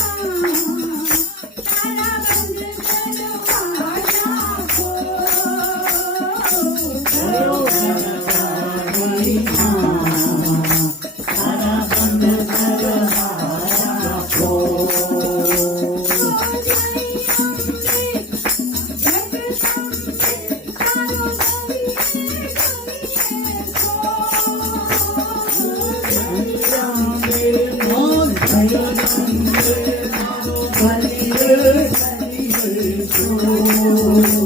कर दो कर दो Oh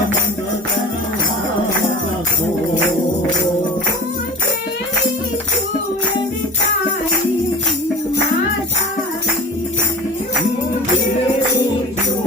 मंदोसनवा हा सोहळा देवीच उळे विसाई माशावी उजळो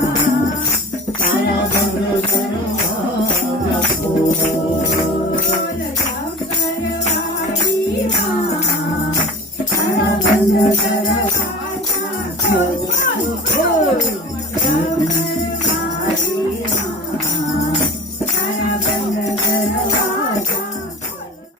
Thank you.